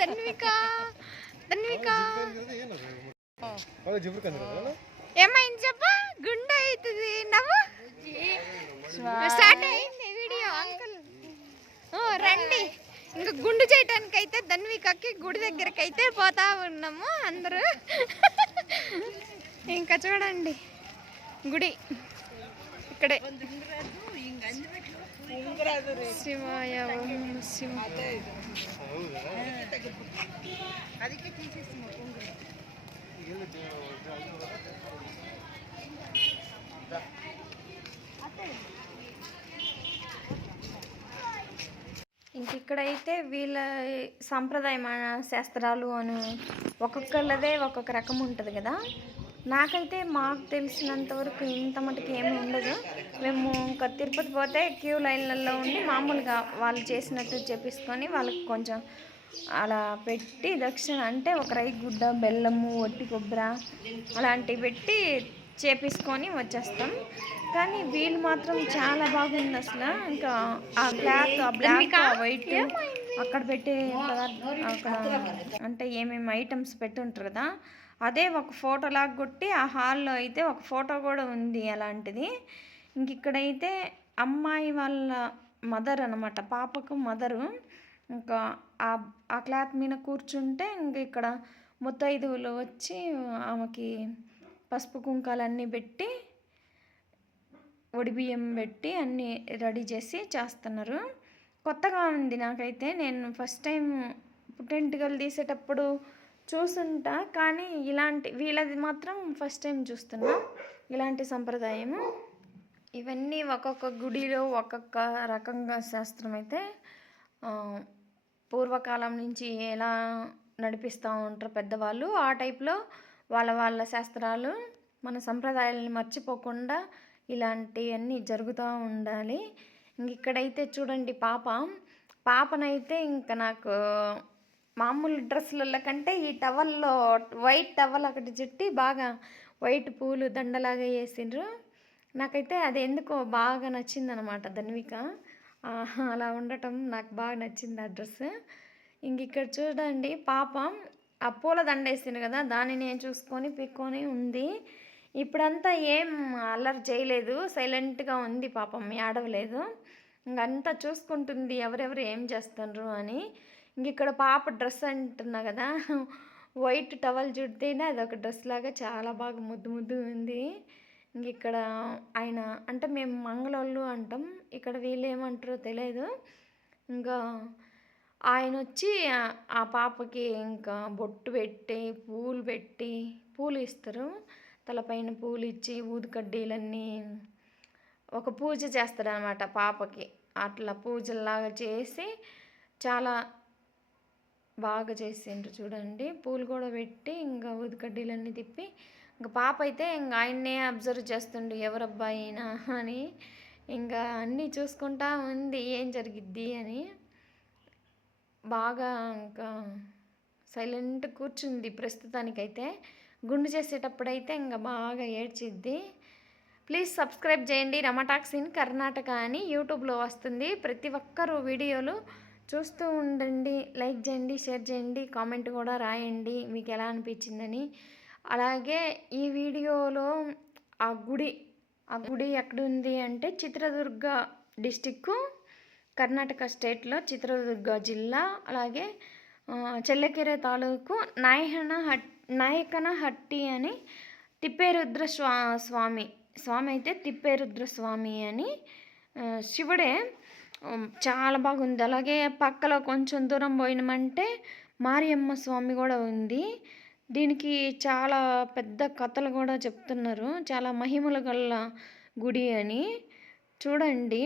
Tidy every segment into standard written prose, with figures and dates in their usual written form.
ధన్విక ధన్విక ఏమైంది చెప్ప గుండె అవుతుంది నవ్వు స్టార్ట్ అయింది వీడియో అంకుల్ రండి ఇంకా గుండు చేయడానికి అయితే ధన్వికకి గుడి దగ్గరికి అయితే పోతా ఉన్నాము అందరూ ఇంకా చూడండి గుడి ఇక్కడే శివాయ శివ ఇంక ఇక్కడైతే వీళ్ళ సాంప్రదాయమైన శాస్త్రాలు అని ఒక్కొక్కళ్ళదే ఒక్కొక్క రకం ఉంటుంది కదా. నాకైతే మాకు తెలిసినంత వరకు ఇంత మటుకు ఏమి ఉండదు. మేము ఇంకా తిరుపతి పోతే క్యూ లైన్లలో ఉండి మామూలుగా వాళ్ళు చేసినట్టు చేపించుకొని వాళ్ళకి కొంచెం అలా పెట్టి దక్షిణ అంటే ఒక రైగుడ్డ బెల్లము ఒట్టి కొబ్బరి అలాంటివి పెట్టి చేపించుకొని వచ్చేస్తాం. కానీ వీళ్ళు మాత్రం చాలా బాగుంది అసలు. ఇంకా ఆ క్లాత్ ఆ బ్లాక్ వైట్ అక్కడ పెట్టే అక్కడ అంటే ఏమేమి ఐటమ్స్ పెట్టి ఉంటారు కదా, అదే ఒక ఫోటో లాగా కొట్టి ఆ హాల్లో అయితే ఒక ఫోటో కూడా ఉంది అలాంటిది. ఇంక ఇక్కడైతే అమ్మాయి వాళ్ళ మదర్ అనమాట, పాపకు మదరు. ఇంకా ఆ క్లాత్ మీద కూర్చుంటే ఇంక ఇక్కడ ముత్తైదువులు వచ్చి ఆమెకి పసుపు కుంకాలన్నీ పెట్టి ఒడిబియ్యం పెట్టి అన్నీ రెడీ చేసి చేస్తున్నారు. కొత్తగా ఉంది నాకైతే. నేను ఫస్ట్ టైం పుట్టెంటుకలు తీసేటప్పుడు చూసుంటా, కానీ ఇలాంటి వీళ్ళది మాత్రం ఫస్ట్ టైం చూస్తున్నా ఇలాంటి సంప్రదాయము. ఇవన్నీ ఒక్కొక్క గుడిలో ఒక్కొక్క రకంగా శాస్త్రం అయితే పూర్వకాలం నుంచి ఎలా నడిపిస్తూ ఉంటారు పెద్దవాళ్ళు, ఆ టైప్లో వాళ్ళ శాస్త్రాలు మన సంప్రదాయాలని మర్చిపోకుండా ఇలాంటివన్నీ జరుగుతూ ఉండాలి. ఇంక ఇక్కడైతే చూడండి పాపనైతే ఇంకా నాకు మామూలు డ్రెస్సుల కంటే ఈ టవల్లో వైట్ టవల్ ఒకటి చుట్టి బాగా వైట్ పూలు దండలాగా వేసిండ్రు. నాకైతే అది ఎందుకో బాగా నచ్చిందనమాట ధన్విక. అలా ఉండటం నాకు బాగా నచ్చింది ఆ డ్రెస్. ఇంక ఇక్కడ చూడండి పాప ఆ పూల దండ వేసింది కదా, దాన్ని నేను చూసుకొని పిక్కొని ఉంది. ఇప్పుడంతా ఏం అల్లరి చేయలేదు, సైలెంట్గా ఉంది పాపం, ఏడవలేదు. ఇంకంతా చూసుకుంటుంది ఎవరెవరు ఏం చేస్తున్నారు అని. ఇంక ఇక్కడ పాప డ్రెస్ అంటున్నా కదా, వైట్ టవల్ చుడితేనే అదొక డ్రెస్ లాగా చాలా బాగా ముద్దు ఉంది. ఇంక ఇక్కడ ఆయన అంటే మేము మంగళోళ్ళు అంటాం, ఇక్కడ వీళ్ళు ఏమంటారో తెలియదు. ఇంకా ఆయన వచ్చి ఆ పాపకి ఇంకా బొట్టు పెట్టి పూలు ఇస్తారు, తలపైన పూలు ఇచ్చి ఊదుకడ్డీలన్నీ ఒక పూజ చేస్తారనమాట పాపకి. అట్లా పూజల్లాగా చేసి చాలా బాగా చేసిండ్రు చూడండి. పూలు కూడా పెట్టి ఇంకా ఊదుకడ్డీలన్నీ తిప్పి ఇంకా పాప అయితే ఇంకా ఆయన్నే అబ్జర్వ్ చేస్తుండు ఎవరబ్బాయి అయినా అని. ఇంకా అన్నీ చూసుకుంటా ఉంది ఏం జరిగిద్ది అని. బాగా ఇంకా సైలెంట్ కూర్చుంది ప్రస్తుతానికైతే. గుండు చేసేటప్పుడైతే ఇంకా బాగా ఏడ్చిద్ది. ప్లీజ్ సబ్స్క్రైబ్ చేయండి. రమటాక్స్ ఇన్ కర్ణాటక అని యూట్యూబ్లో వస్తుంది. ప్రతి ఒక్కరూ వీడియోలు చూస్తూ ఉండండి, లైక్ చేయండి, షేర్ చేయండి, కామెంట్ కూడా రాయండి మీకు ఎలా అనిపించిందని. అలాగే ఈ వీడియోలో ఆ గుడి ఎక్కడుంది అంటే చిత్రదుర్గ డిస్టిక్, కర్ణాటక స్టేట్లో చిత్రదుర్గ జిల్లా. అలాగే చెల్లకెరె తాలూకు నాయకనహట్టి అని తిప్పేరుద్ర స్వామి అయితే తిప్పేరుద్ర స్వామి అని శివుడే, చాలా బాగుంది. అలాగే పక్కలో కొంచెం దూరం పోయినామంటే మారియమ్మ స్వామి కూడా ఉంది. దీనికి చాలా పెద్ద కథలు కూడా చెప్తున్నారు, చాలా మహిమలు గల గుడి అని. చూడండి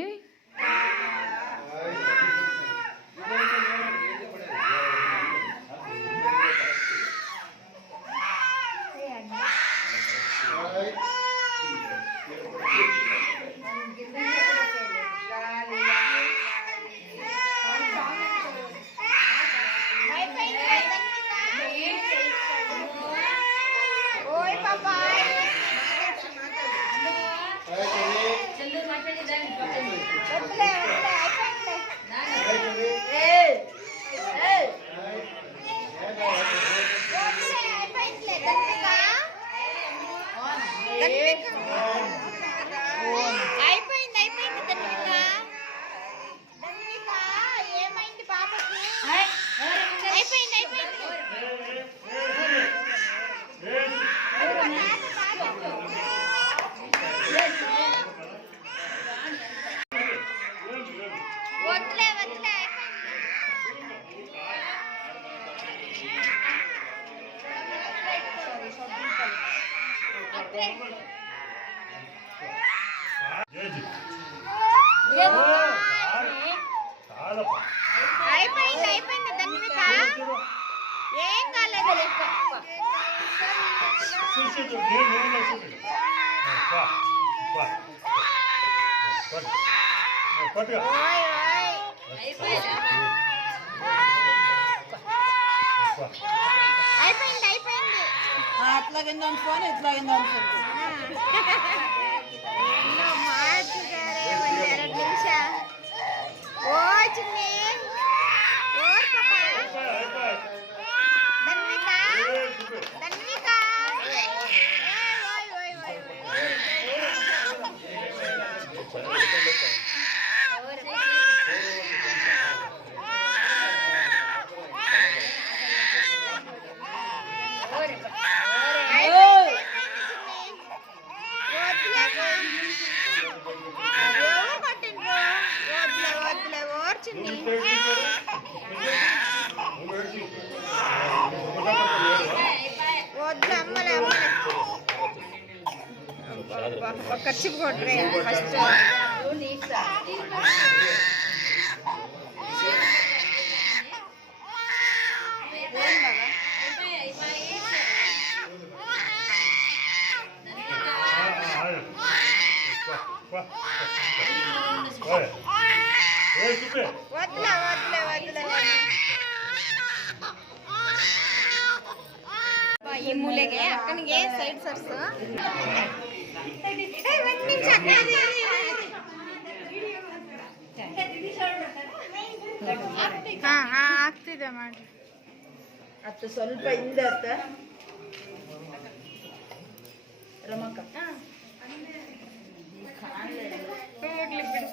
అయిపోయింది అయిపోయింది ధన్విక ఏం కాలేదు అయిపోయింది అయిపోయింది అట్లాగింది అనుకోని ఇట్లాగింది అనుకోండి ఎన్నో మార్చుగారే 2 నిమిషాలు ఓ చిన్ని ఓర్ పాపా ధన్విక ధన్విక ఓయ్ ఓయ్ ఓయ్ ఖర్చు కొట్రే ఫస్ట్ వద్దులే వద్దులే వద్దులే ఈ మూలెಗೆ అక్కನಿಗೆ ಸೈಡ್ ಸರ್ಸು ಆಗ್ತಿದೆ ಮಾಡಿ ಅತ್ತ ಸ್ವಲ್ಪ ಹಿಂದೆ ಅತ್ತ ರಮಕ್ಕ ಹೋಗ್ಲಿ ಬಿಡು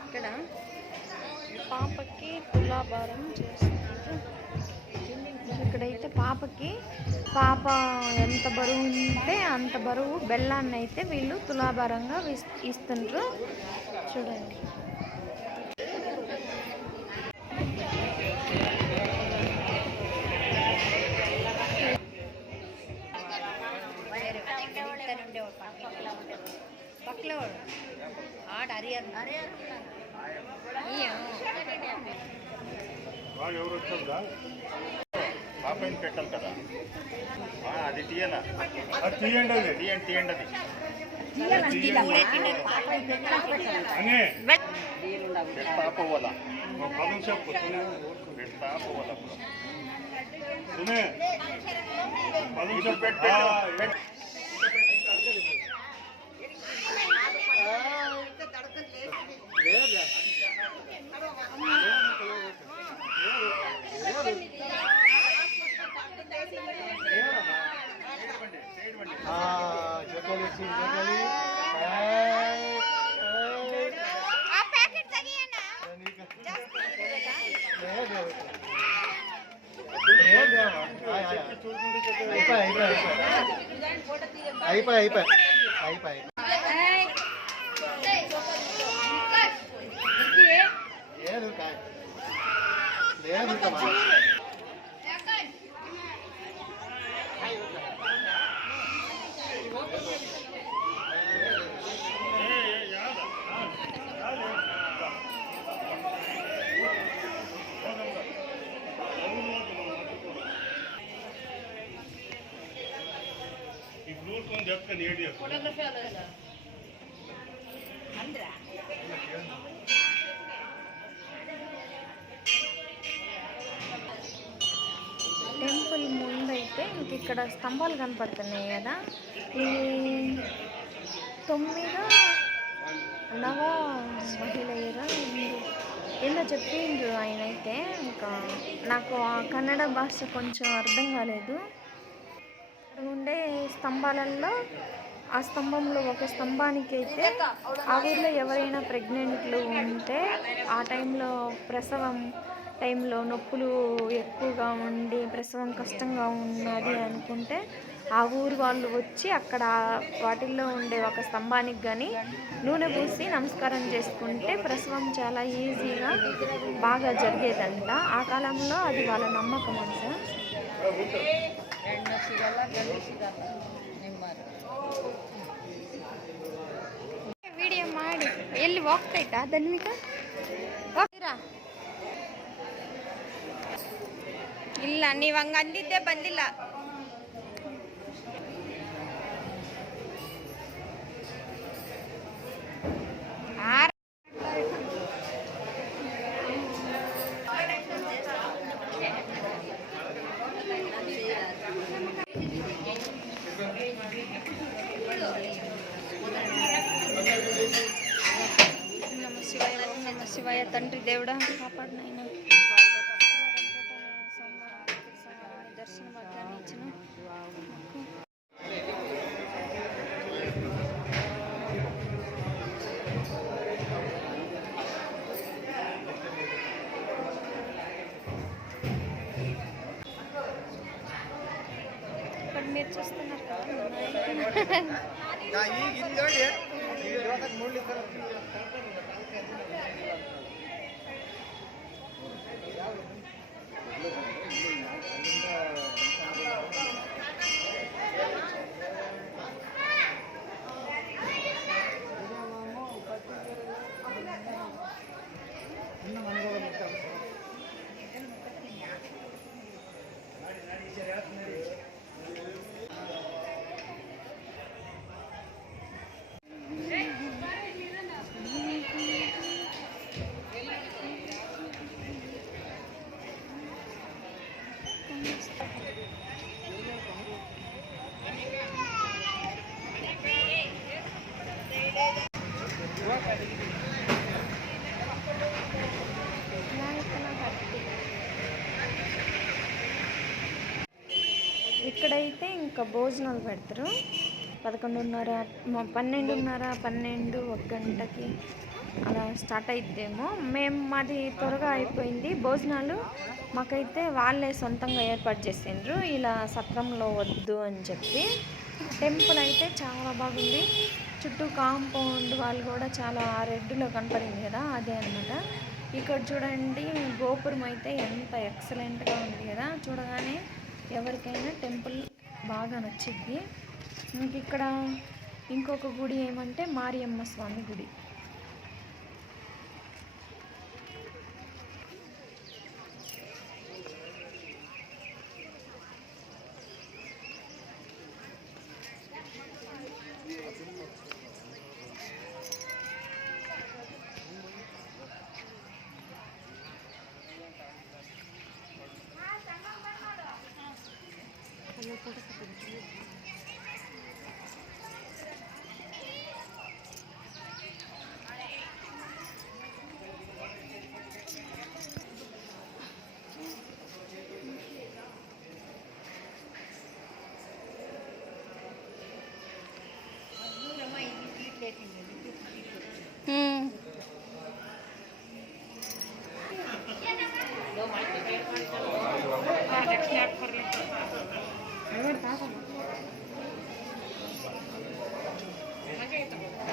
ఇక్కడ పాపకి తులాభారం చేస్తున్నారు. ఇక్కడైతే పాప ఎంత బరువు ఉంటే అంత బరువు బెల్లాన్ని అయితే వీళ్ళు తులాభారంగా ఇస్తుండ్రు. చూడండి ఎవరు వచ్చారా పాప పెట్టాలి కదా అది తీయనా అది తీయండి అది తీయండి తీయండి అది పెడతా పోవాల పదం చెప్పు పెడతా పోవాల సునే పదం చెప్పు పెట్ట అయిపోయి టెంపుల్ ముందైతే ఇంక ఇక్కడ స్తంభాలు కనపడుతున్నాయి కదా. ఈ 9 నవ మహిళ ఏందో చెప్పిండ్రు ఆయన అయితే. ఇంకా నాకు ఆ కన్నడ భాష కొంచెం అర్థం కాలేదు. ఉండే స్తంభాలలో ఆ స్తంభంలో ఒక స్తంభానికి అయితే ఆ ఊర్లో ఎవరైనా ప్రెగ్నెంట్లు ఉంటే ఆ టైంలో ప్రసవం టైంలో నొప్పులు ఎక్కువగా ఉండి ప్రసవం కష్టంగా ఉన్నది అనుకుంటే ఆ ఊరు వాళ్ళు వచ్చి అక్కడ వాటిల్లో ఉండే ఒక స్తంభానికి కానీ నూనె పూసి నమస్కారం చేసుకుంటే ప్రసవం చాలా ఈజీగా బాగా జరిగేదంట. ఆ కాలంలో అది వాళ్ళ నమ్మకం అంట. ವಿಡಿಯೋ ಮಾಡಿ ಎಲ್ಲಿ ಹೋಗ್ತೈತಾ ಧನ್ವಿಕಾ ಹೋಗ್ತೀರಾ? ಇಲ್ಲ, ನೀವು ಹಂಗೆ ಅಂದಿದ್ದೆ ಬಂದಿಲ್ಲ. నమ శివాయ. తండ్రి దేవుడా కాపాడు నాయన. దర్శన భాగ్యాన్ని ఇచ్చిన ఇక్కడ మీరు చూస్తున్నారు కదా. ఇక్కడైతే ఇంకా భోజనాలు పెడతారు. 11:30, 12:30, 12, 1 గంటకి అలా స్టార్ట్ అయిద్దేమో. మాది త్వరగా అయిపోయింది భోజనాలు. మాకైతే వాళ్ళే సొంతంగా ఏర్పాటు చేసిండ్రు, ఇలా సత్రంలో వద్దు అని చెప్పి. టెంపుల్ అయితే చాలా బాగుంది. చుట్టూ కాంపౌండ్ వాళ్ళు కూడా చాలా రెడ్లో కనపడింది కదా, అదే అన్నమాట. ఇక్కడ చూడండి గోపురం అయితే ఎంత ఎక్సలెంట్గా ఉంది కదా. చూడగానే ఎవరికైనా టెంపుల్ బాగా నచ్చిద్ది. ఇంక ఇక్కడ ఇంకొక గుడి ఏమంటే మారియమ్మ స్వామి గుడి.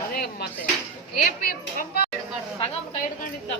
ಅದೇ ಮತ್ತೆ ಏಪಿ ಸಗಂ ಕೈ ಹಿಡ್ಕೊಂಡಿದ್ದ